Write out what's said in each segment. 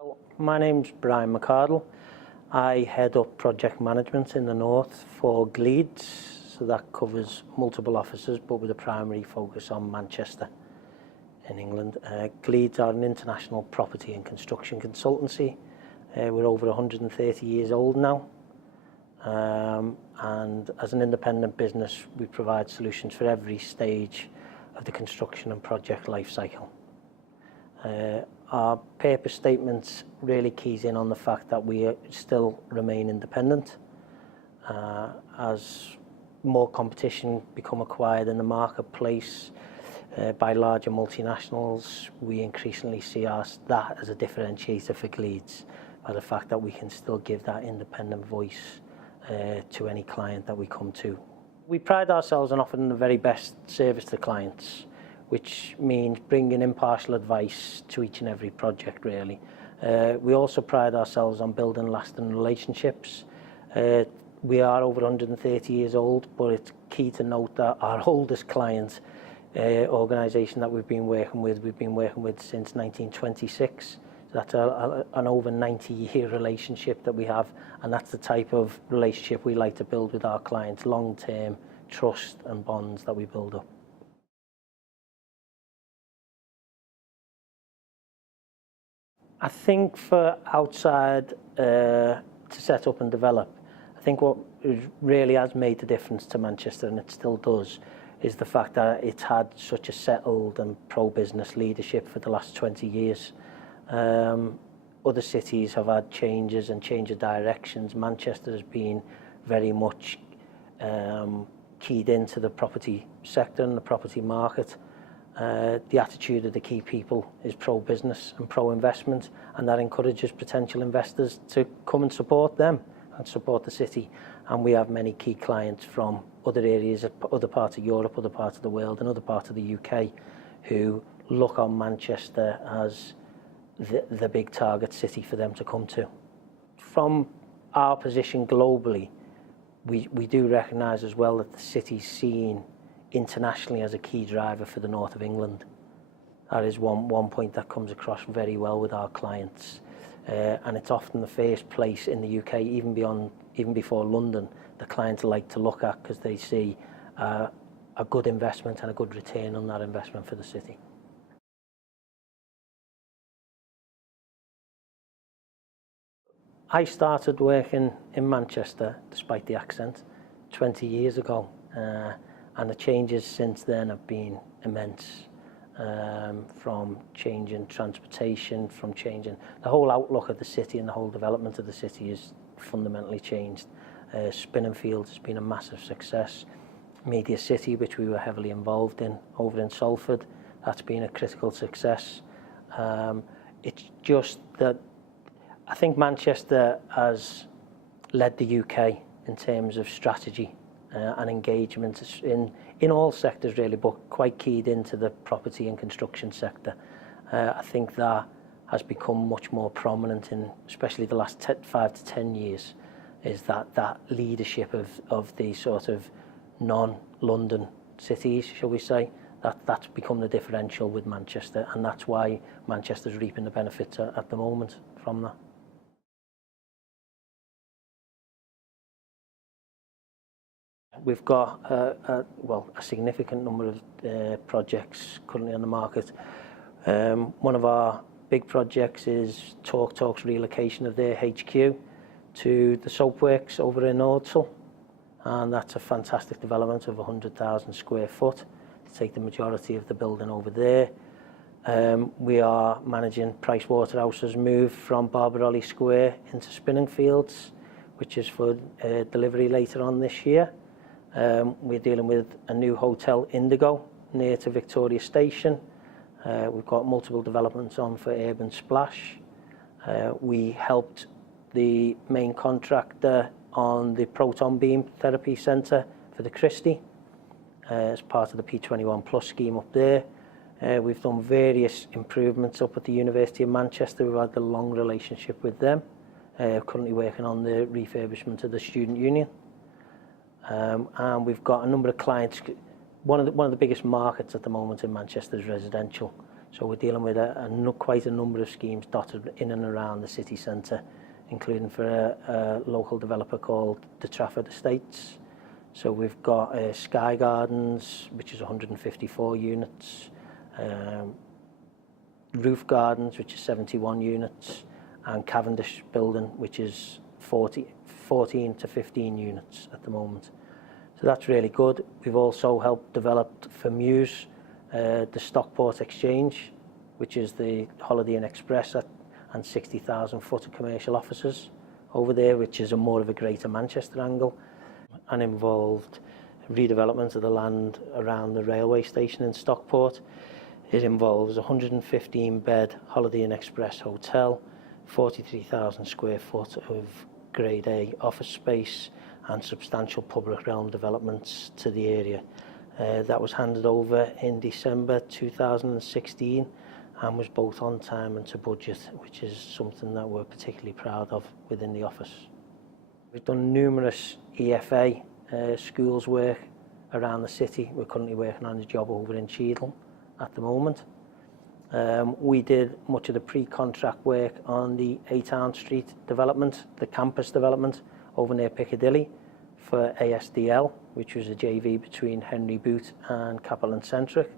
Well, my name's McArdle. I head up project management in the north for Gleeds, so that covers multiple offices but with a primary focus on Manchester in England. Gleeds are an international property and construction consultancy. We're over 130 years old now, and as an independent business we provide solutions for every stage of the construction and project life cycle. Our purpose statement really keys in on the fact that we still remain independent. As more competition become acquired in the marketplace by larger multinationals, we increasingly see that as a differentiator for Gleeds, by the fact that we can still give that independent voice to any client that we come to. We pride ourselves on offering the very best service to clients, which means bringing impartial advice to each and every project, really. We also pride ourselves on building lasting relationships. We are over 130 years old, but it's key to note that our oldest client organisation that we've been working with since 1926. So that's an over 90-year relationship that we have, and that's the type of relationship we like to build with our clients, long-term trust and bonds that we build up. I think for outside to set up and develop, I think what really has made the difference to Manchester, and it still does, is the fact that it's had such a settled and pro-business leadership for the last 20 years. Other cities have had changes and change of directions. Manchester has been very much keyed into the property sector and the property market. The attitude of the key people is pro-business and pro-investment, and that encourages potential investors to come and support them and support the city. And we have many key clients from other areas, other parts of Europe, other parts of the world and other parts of the UK who look on Manchester as the big target city for them to come to. From our position globally, we do recognise as well that the city's seen internationally as a key driver for the north of England. That is one point that comes across very well with our clients, and it's often the first place in the UK, even before London, the clients like to look at, because they see a good investment and a good return on that investment for the city. I started working in Manchester, despite the accent, 20 years ago, and the changes since then have been immense, from changing transportation, from changing the whole outlook of the city, and the whole development of the city is fundamentally changed. Spinningfields has been a massive success. Media City, which we were heavily involved in over in Salford, that's been a critical success. It's just that I think Manchester has led the UK in terms of strategy and engagement in all sectors really, but quite keyed into the property and construction sector. I think that has become much more prominent in especially the last 5 to 10 years, is that leadership of the sort of non-London cities, shall we say, that's become the differential with Manchester, and that's why Manchester's reaping the benefits at the moment from that. We've got a significant number of projects currently on the market. One of our big projects is Talk's relocation of their HQ to the soapworks over in Ordsall, and that's a fantastic development of 100,000 square foot to take the majority of the building over there. We are managing Price Waterhouse's move from Barbarolli Square into Spinningfields, which is for delivery later on this year. We're dealing with a new hotel, Indigo, near to Victoria Station. We've got multiple developments on for Urban Splash. We helped the main contractor on the proton beam therapy centre for the Christie as part of the P21 Plus scheme up there. We've done various improvements up at the University of Manchester. We've had a long relationship with them. Currently working on the refurbishment of the Student Union. And we've got a number of clients. One of the biggest markets at the moment in Manchester is residential. So we're dealing with quite a number of schemes dotted in and around the city centre, including for a local developer called the Trafford Estates. So we've got Sky Gardens, which is 154 units, Roof Gardens, which is 71 units, and Cavendish Building, which is 14 to 15 units at the moment. So that's really good. We've also helped develop for Muse the Stockport Exchange, which is the Holiday Inn Express and 60,000 foot of commercial offices over there, which is more of a Greater Manchester angle, and involved redevelopment of the land around the railway station in Stockport. It involves a 115-bed Holiday Inn Express hotel, 43,000 square foot of Grade A office space, and substantial public realm developments to the area. That was handed over in December 2016 and was both on time and to budget, which is something that we're particularly proud of within the office. We've done numerous EFA schools work around the city. We're currently working on a job over in Cheadle at the moment. We did much of the pre-contract work on the 8 Elm Street development, the campus development over near Piccadilly for ASDL, which was a JV between Henry Boot and Capital & Centric.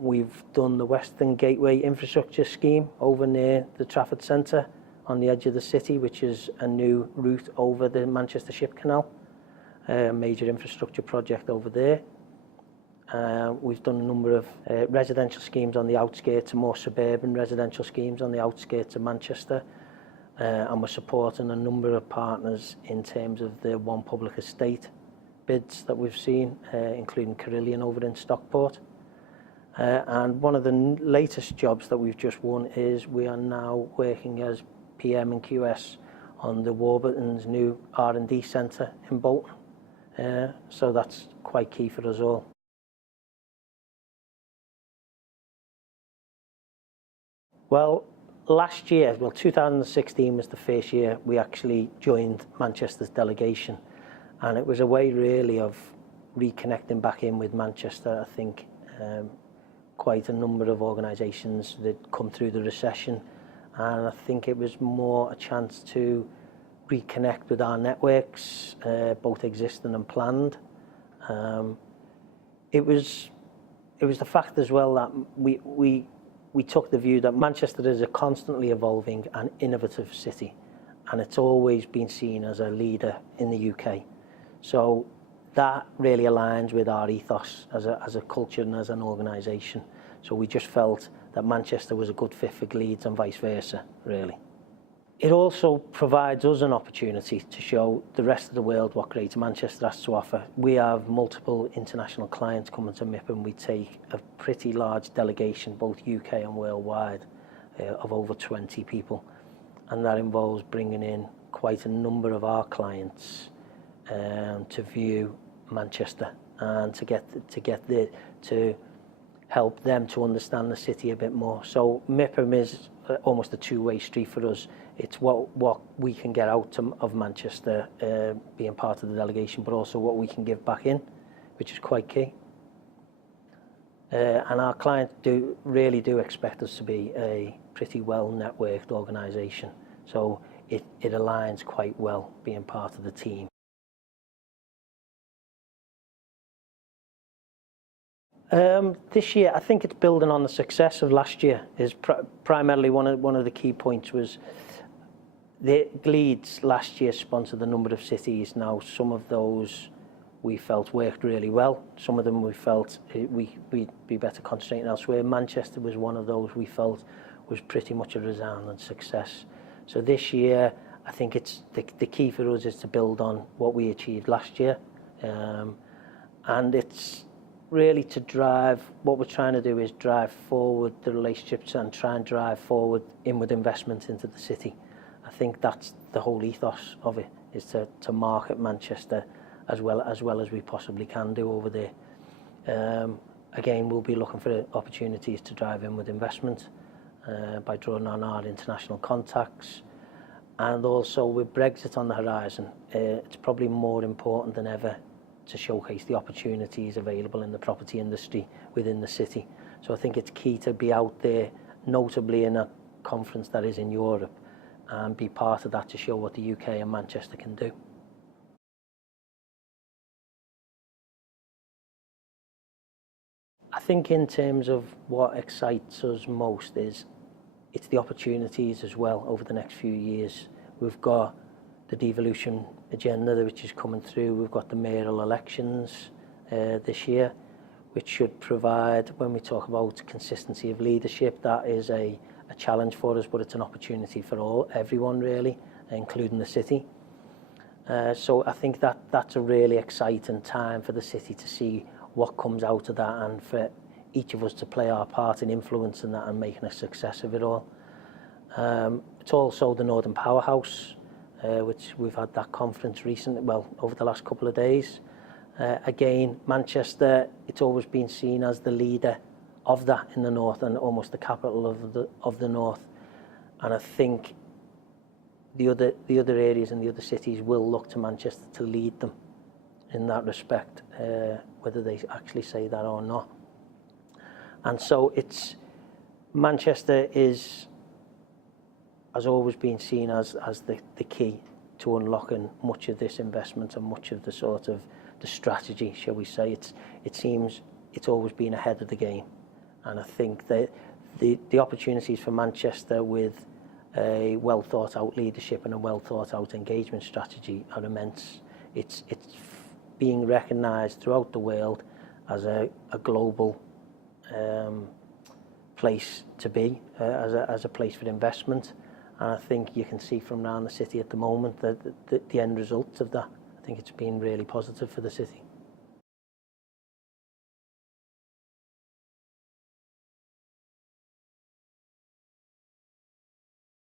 We've done the Western Gateway infrastructure scheme over near the Trafford Centre on the edge of the city, which is a new route over the Manchester Ship Canal, a major infrastructure project over there. We've done a number of residential schemes on the outskirts, more suburban residential schemes on the outskirts of Manchester, and we're supporting a number of partners in terms of the One Public Estate bids that we've seen, including Carillion over in Stockport. And one of the latest jobs that we've just won is we are now working as PM and QS on the Warburton's new R&D centre in Bolton. So that's quite key for us all. Well, last year, 2016 was the first year we actually joined Manchester's delegation, and it was a way really of reconnecting back in with Manchester. I think quite a number of organisations that come through the recession, and I think it was more a chance to reconnect with our networks, both existing and planned. It was the fact as well that we took the view that Manchester is a constantly evolving and innovative city, and it's always been seen as a leader in the UK. So that really aligns with our ethos as a culture and as an organisation. So we just felt that Manchester was a good fit for Gleeds and vice versa, really. It also provides us an opportunity to show the rest of the world what Greater Manchester has to offer. We have multiple international clients coming to MIPIM. We take a pretty large delegation, both UK and worldwide, of over 20 people. And that involves bringing in quite a number of our clients to view Manchester and to help them to understand the city a bit more. So MIPIM is almost a two-way street for us. It's what we can get out of Manchester being part of the delegation, but also what we can give back in, which is quite key. And our clients really do expect us to be a pretty well-networked organisation. So it aligns quite well being part of the team. This year, I think it's building on the success of last year. Is primarily one of the key points was the Gleeds last year sponsored a number of cities. Now, some of those we felt worked really well. Some of them we felt we'd be better concentrating elsewhere. Manchester was one of those we felt was pretty much a resounding success. So this year, I think it's the key for us is to build on what we achieved last year, and it's really to drive, what we're trying to do is drive forward the relationships and try and drive forward inward investment into the city. I think that's the whole ethos of it, is to market Manchester as well as we possibly can do over there. Again, we'll be looking for opportunities to drive inward investment by drawing on our international contacts. And also with Brexit on the horizon, it's probably more important than ever to showcase the opportunities available in the property industry within the city. So I think it's key to be out there, notably in a conference that is in Europe, and be part of that to show what the UK and Manchester can do. I think in terms of what excites us most is it's the opportunities as well over the next few years. We've got the devolution agenda which is coming through. We've got the mayoral elections this year, which should provide, when we talk about consistency of leadership, that is a challenge for us, but it's an opportunity for everyone really, including the city. So I think that's a really exciting time for the city to see what comes out of that, and for each of us to play our part in influencing that and making a success of it all. It's also the Northern Powerhouse, which we've had that conference recently, well, over the last couple of days. Again, Manchester, it's always been seen as the leader of that in the north and almost the capital of the north. And I think the other areas and the other cities will look to Manchester to lead them in that respect, whether they actually say that or not. And so Manchester has always been seen as the key to unlocking much of this investment and much of the sort of the strategy, shall we say. It seems it's always been ahead of the game, and I think that the opportunities for Manchester with a well thought out leadership and a well thought out engagement strategy are immense. It's being recognised throughout the world as a global place to be, as a place for investment. And I think you can see from around the city at the moment that the end result of that, I think it's been really positive for the city.